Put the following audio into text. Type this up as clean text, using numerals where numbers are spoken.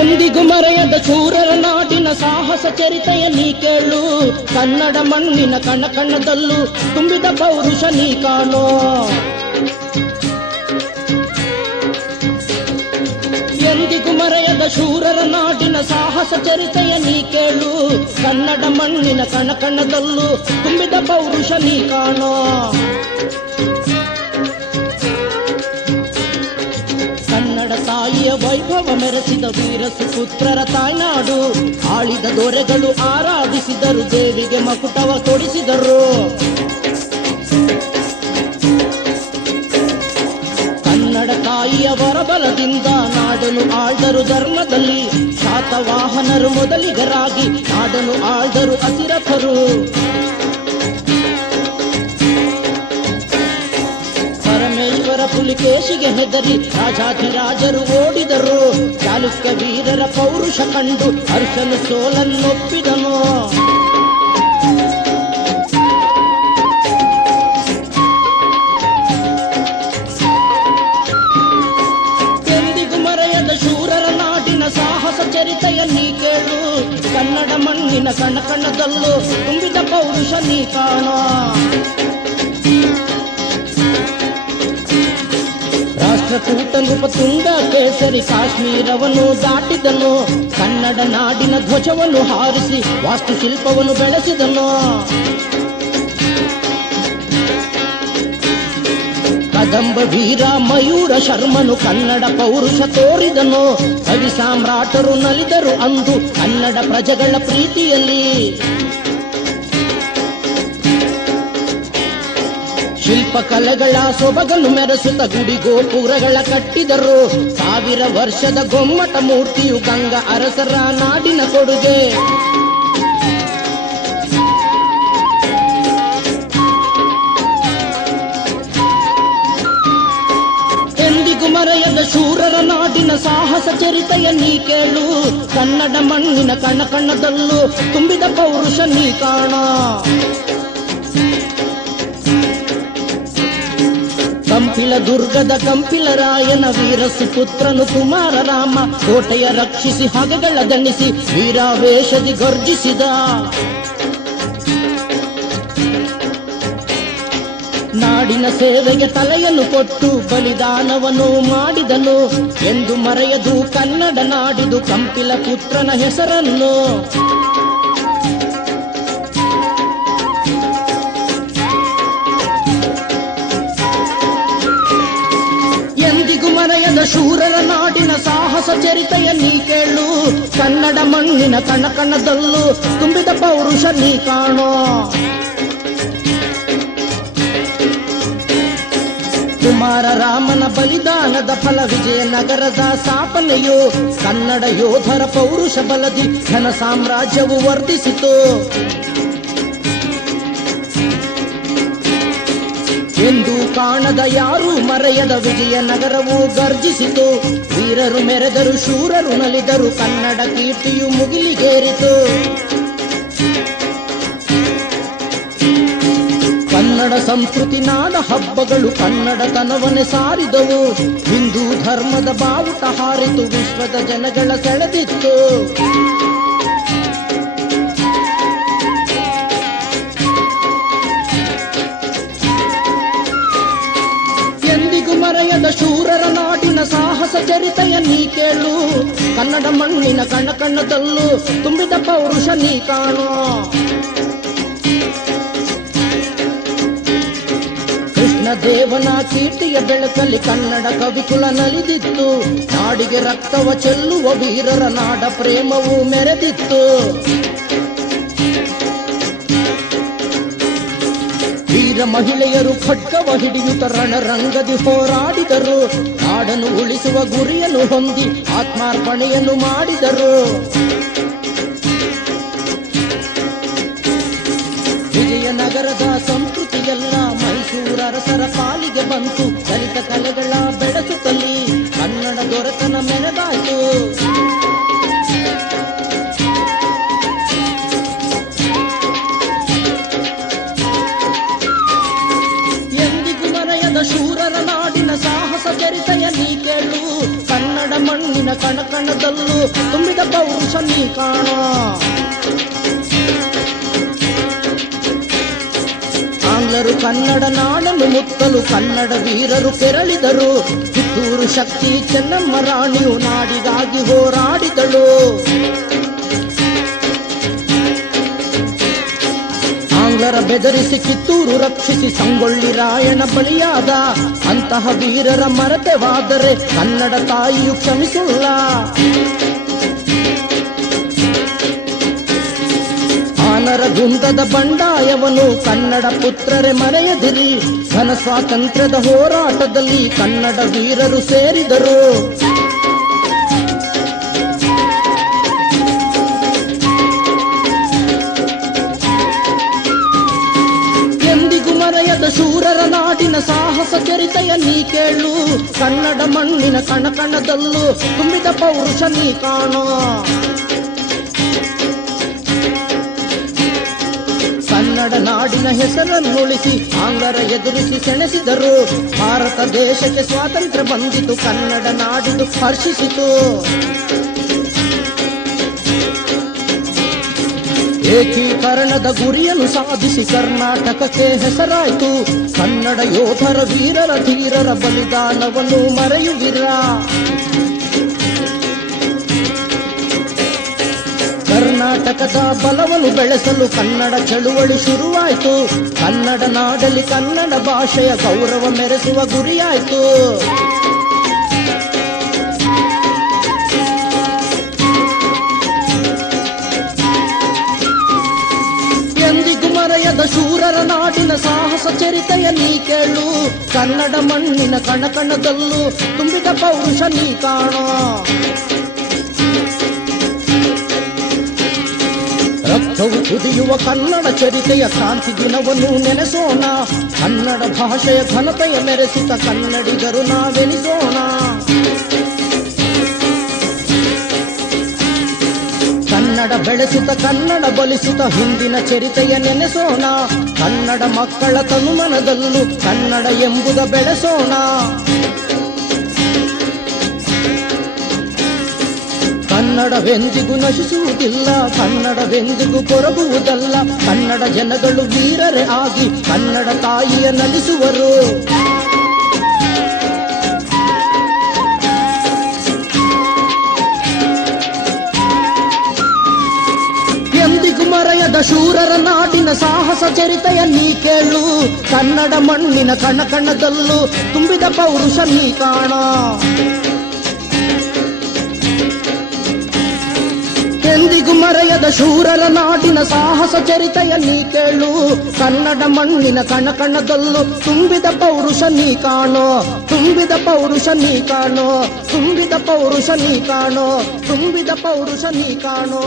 ಎಂದಿಗೂ ಮರೆಯದ ಶೂರರ ನಾಡಿನ ಸಾಹಸ ಚರಿತೆಯ ನೀ ಕೇಳು, ಕನ್ನಡ ಮಣ್ಣಿನ ಕಣ ಕಣದಲ್ಲೂ ತುಂಬಿದ ಪೌರುಷ ನೀ ಕಾಣೋ. ಎಂದಿಗೂ ಮರೆಯದ ಶೂರರ ನಾಡಿನ ಸಾಹಸ ಚರಿತೆಯ ನೀ ಕೇಳು, ಕನ್ನಡ ಮಣ್ಣಿನ ಕಣ ಕಣದಲ್ಲೂ ತುಂಬಿದ ಪೌರುಷ ನೀ ಕಾಣೋ. ಕನ್ನಡ ತಾಯಿಯ ವೈಭವ ಮೆರೆಸಿದ ವೀರ ಸುಪುತ್ರರ ತಾಯ್ನಾಡು, ಆಳಿದ ದೊರೆಗಳು ಆರಾಧಿಸಿದರು, ದೇವಿಗೆ ಮಕುಟವ ತೊಡಿಸಿದರು. ಕನ್ನಡ ತಾಯಿಯ ವರಬಲದಿಂದ ನಾಡನ್ನು ಆಳ್ದರು ಧರ್ಮದಲ್ಲಿ, ಶಾತವಾಹನರು ಮೊದಲಿಗರಾಗಿ ನಾಡನ್ನು ಆಳ್ದರು ಅತಿರಥರು. ಪರಮೇಶ್ವರ ಪುಲಿಕೇಶಿಗೆ ಹೆದರಿ ರಾಜಾಧಿರಾಜರು ಓಡಿದರು, ಚಾಲುಕ್ಯ ವೀರರ ಪೌರುಷ ಕಂಡು ಹರ್ಷನು ಸೋಲನ್ನೊಪ್ಪಿದನು. ಎಂದಿಗೂ ಮರೆಯದ ಶೂರರ ನಾಡಿನ ಸಾಹಸ ಚರಿತೆಯ ನೀ ಕೇಳು, ಕನ್ನಡ ಮಣ್ಣಿನ ಕಣ ಕಣದಲ್ಲೂ ತುಂಬಿದ ಪೌರುಷ ನೀ ಕಾಣೋ. ರಾಷ್ಟ್ರಕೂಟ ನೃಪತುಂಗ ಕೇಸರಿ ಕಾಶ್ಮೀರವನ್ನು ದಾಟಿದನು, ಕನ್ನಡ ನಾಡಿನ ಧ್ವಜವನ್ನು ಹಾರಿಸಿ ವಾಸ್ತುಶಿಲ್ಪವನ್ನು ಬೆಳೆಸಿದನು. ಕದಂಬ ವೀರ ಮಯೂರ ಶರ್ಮನು ಕನ್ನಡ ಪೌರುಷ ತೋರಿದನು, ಕವಿ ಸಾಮ್ರಾಟರು ನಲಿದರು ಅಂದು ಕನ್ನಡ ಪ್ರಜೆಗಳ ಪ್ರೀತಿಯಲ್ಲಿ. ಶಿಲ್ಪಕಲೆಗಳ ಸೊಬಗನ್ನು ಮೆರೆಸುತ್ತ ಗುಡಿ ಗೋಪುರಗಳ ಕಟ್ಟಿದರು, 1000 ವರ್ಷದ ಗೊಮ್ಮಟ ಮೂರ್ತಿಯು ಗಂಗಾ ಅರಸರ ನಾಡಿನ ಕೊಡುಗೆ. ಎಂದಿಗೂ ಮರೆಯದ ಶೂರರ ನಾಡಿನ ಸಾಹಸ ಚರಿತೆಯ ನೀ ಕೇಳು, ಕನ್ನಡ ಮಣ್ಣಿನ ಕಣ ಕಣದಲ್ಲೂ ತುಂಬಿದ ಪೌರುಷ ನೀ ಕಾಣೋ. ಕಂಪಿಲ ದುರ್ಗದ ಕಂಪಿಲರಾಯನ ವೀರ ಸುಪುತ್ರನು ಕುಮಾರ ರಾಮ, ಕೋಟೆಯ ರಕ್ಷಿಸಿ ಹಗೆಗಳ ದಣಿಸಿ ವೀರಾವೇಶದಿ ಗರ್ಜಿಸಿದ. ನಾಡಿನ ಸೇವೆಗೆ ತಲೆಯನ್ನು ಕೊಟ್ಟು ಬಲಿದಾನವನ್ನು ಮಾಡಿದನು, ಎಂದು ಮರೆಯದು ಕನ್ನಡ ನಾಡಿದು ಕಂಪಿಲ ಪುತ್ರನ ಹೆಸರನ್ನು. ಮರೆಯದ ಶೂರರ ನಾಡಿನ ಸಾಹಸ ಚರಿತೆಯ ನೀ ಕೇಳು, ಕನ್ನಡ ಮಣ್ಣಿನ ಕಣ ಕಣದಲ್ಲೂ ತುಂಬಿದ ಪೌರುಷ ನೀ ಕಾಣೋ. ಕುಮಾರ ರಾಮನ ಬಲಿದಾನದ ಫಲ ವಿಜಯನಗರದ ಸ್ಥಾಪನೆಯು, ಕನ್ನಡ ಯೋಧರ ಪೌರುಷ ಬಲದಿ ಘನ ಸಾಮ್ರಾಜ್ಯವು ವರ್ಧಿಸಿತು. ಎಂದು ಕಾಣದ ಯಾರೂ ಮರೆಯದ ವಿಜಯನಗರವು ಗರ್ಜಿಸಿತು, ವೀರರು ಮೆರೆದರು ಶೂರರು ನಲಿದರು, ಕನ್ನಡ ಕೀರ್ತಿಯು ಮುಗಿಲಿಗೇರಿತು. ಕನ್ನಡ ಸಂಸ್ಕೃತಿ ನಾಡ ಹಬ್ಬಗಳು ಕನ್ನಡತನವನ್ನೇ ಸಾರಿದವು, ಹಿಂದೂ ಧರ್ಮದ ಬಾವುಟ ಹಾರಿತು, ವಿಶ್ವದ ಜನಗಳ ಸೆಳೆದಿತ್ತು. ಮರೆಯದ ಶೂರರ ನಾಡಿನ ಸಾಹಸ ಚರಿತೆಯ ನೀ ಕೇಳು, ಕನ್ನಡ ಮಣ್ಣಿನ ಕಣ ಕಣದಲ್ಲೂ ತುಂಬಿದ ಪೌರುಷ ನೀ ಕಾಣೋ. ಕೃಷ್ಣ ದೇವನ ಕೀರ್ತಿಯ ಬೆಳಕಲ್ಲಿ ಕನ್ನಡ ಕವಿಕುಲ ನಲಿದಿತ್ತು, ನಾಡಿಗೆ ರಕ್ತವ ಚೆಲ್ಲುವ ವೀರರ ನಾಡ ಪ್ರೇಮವು ಮೆರೆದಿತ್ತು. ವೀರ ಮಹಿಳೆಯರು ಖಡ್ಗವ ಹಿಡಿಯುತ್ತ ರಣರಂಗದಿ ಹೋರಾಡಿದರು, ನಾಡನ್ನು ಉಳಿಸುವ ಗುರಿಯನ್ನು ಹೊಂದಿ ಆತ್ಮಾರ್ಪಣೆಯನ್ನು ಮಾಡಿದರು. ವಿಜಯನಗರದ ಸಂಸ್ಕೃತಿಯೆಲ್ಲ ಮೈಸೂರು ಅರಸರ ಪಾಲಿಗೆ ಬಂತು, ದಲಿತ ಕಲೆಗಳ ಬೆಳೆಸುತ್ತಲ್ಲಿ ಕನ್ನಡ ದೊರೆತನ ಮೆರೆದಾಯಿತು. ಕಣದಲ್ಲೂ ತುಂಬಿದ ಪೌರುಷ ನೀ ಕಾಣೋ. ಆಂಗ್ಲರು ಕನ್ನಡ ನಾಡನ್ನು ಮುತ್ತಲು ಕನ್ನಡ ವೀರರು ಕೆರಳಿದರು. ಕಿತ್ತೂರು ಶಕ್ತಿ ಚೆನ್ನಮ್ಮ ರಾಣಿಯು ನಾಡಿಗಾಗಿ ಹೋರಾಡಿದಳು. ಆಂಗ್ಲರ ಬೆದರಿಸಿ ಕಿತ್ತೂರು ರಕ್ಷಿಸಿ ಸಂಗೊಳ್ಳಿ ರಾಯಣ್ಣ ಬಲಿಯಾದ. ಅಂತಹ ವೀರರ ಮರೆತೆವಾದರೆ ಕನ್ನಡ ತಾಯಿಯು ಕ್ಷಮಿಸುಲ್ಲ. ನರಗುಂದದ ಬಂಡಾಯವನು ಕನ್ನಡ ಪುತ್ರರೇ ಮರೆಯದಿರಿ. ಘನ ಸ್ವಾತಂತ್ರ್ಯದ ಹೋರಾಟದಲ್ಲಿ ಕನ್ನಡ ವೀರರು ಸೇರಿದರು. ಎಂದಿಗೂ ಮರೆಯದ ಶೂರರ ನಾಡಿನ ಸಾಹಸ ಚರಿತೆಯ ನೀ ಕೇಳು. ಕನ್ನಡ ಮಣ್ಣಿನ ಕಣಕಣದಲ್ಲೂ ತುಂಬಿದ ಪೌರುಷ ನೀ ಕಾಣೋ. ಕನ್ನಡ ನಾಡಿನ ಹೆಸರನ್ನುಳಿಸಿ ಆಂಗ್ಲರ ಎದುರಿಸಿ ಸೆಣಸಿದರು. ಭಾರತ ದೇಶಕ್ಕೆ ಸ್ವಾತಂತ್ರ್ಯ ಬಂದಿತು, ಕನ್ನಡ ನಾಡಿದು ಹರ್ಷಿಸಿತು. ಏಕೀಕರಣದ ಗುರಿಯನ್ನು ಸಾಧಿಸಿ ಕರ್ನಾಟಕಕ್ಕೆ ಹೆಸರಾಯಿತು. ಕನ್ನಡ ಯೋಧರ ವೀರರ ಧೀರರ ಬಲಿದಾನವನ್ನು ಮರೆಯುವಿರ. ಕರ್ನಾಟಕದ ಬಲವನ್ನು ಬೆಳೆಸಲು ಕನ್ನಡ ಚಳುವಳಿ ಶುರುವಾಯಿತು. ಕನ್ನಡ ನಾಡಲ್ಲಿ ಕನ್ನಡ ಭಾಷೆಯ ಗೌರವ ಮೆರೆಸುವ ಗುರಿಯಾಯಿತು. ಎಂದಿಗೂ ಮರೆಯದ ಶೂರರ ನಾಡಿನ ಸಾಹಸ ಚರಿತೆಯ ನೀ ಕೇಳು. ಕನ್ನಡ ಮಣ್ಣಿನ ಕಣಕಣದಲ್ಲೂ ತುಂಬಿದ ಪೌರುಷ ನೀ ಕಾಣೋ. ರಕ್ತವು ಕುದಿಯುವ ಕನ್ನಡ ಚರಿತೆಯ ಕ್ರಾಂತಿ ದಿನವನ್ನು ನೆನೆಸೋಣ. ಕನ್ನಡ ಭಾಷೆಯ ಘನತೆಯ ಮೆರೆಸುತ್ತ ಕನ್ನಡಿಗರು ನಾವೆನಿಸೋಣ. ಕನ್ನಡ ಬೆಳೆಸುತ್ತ ಕನ್ನಡ ಬಲಿಸುತ್ತ ಹಿಂದಿನ ಚರಿತೆಯ ನೆನೆಸೋಣ. ಕನ್ನಡ ಮಕ್ಕಳ ತನುಮನದಲ್ಲೂ ಕನ್ನಡ ಎಂಬುದ ಬೆಳೆಸೋಣ. ಕನ್ನಡವೆಂದಿಗೂ ನಶಿಸುವುದಿಲ್ಲ, ಕನ್ನಡವೆಂದಿಗೂ ಕೊರಗುವುದಲ್ಲ. ಕನ್ನಡ ಜನಗಳು ವೀರರೇ ಆಗಿ ಕನ್ನಡ ತಾಯಿಯ ನಲಿಸುವರು. ಎಂದಿಗೂ ಮರೆಯದ ಶೂರರ ನಾಡಿನ ಸಾಹಸ ಚರಿತೆಯ ನೀ ಕೇಳು. ಕನ್ನಡ ಮಣ್ಣಿನ ಕಣಕಣದಲ್ಲೂ ತುಂಬಿದ ಪೌರುಷ ನೀ ಕಾಣೋ. ಎಂದಿಗೂ ಮರೆಯದ ಶೂರರ ನಾಡಿನ ಸಾಹಸ ಚರಿತೆಯ ನೀ ಕೇಳು. ಕನ್ನಡ ಮಣ್ಣಿನ ಕಣಕಣದಲ್ಲೂ ತುಂಬಿದ ಪೌರುಷ ನೀ ಕಾಣೋ. ತುಂಬಿದ ಪೌರುಷ ನೀ ಕಾಣೋ. ತುಂಬಿದ ಪೌರುಷ ನೀ ಕಾಣೋ. ತುಂಬಿದ ಪೌರುಷ ನೀ ಕಾಣೋ.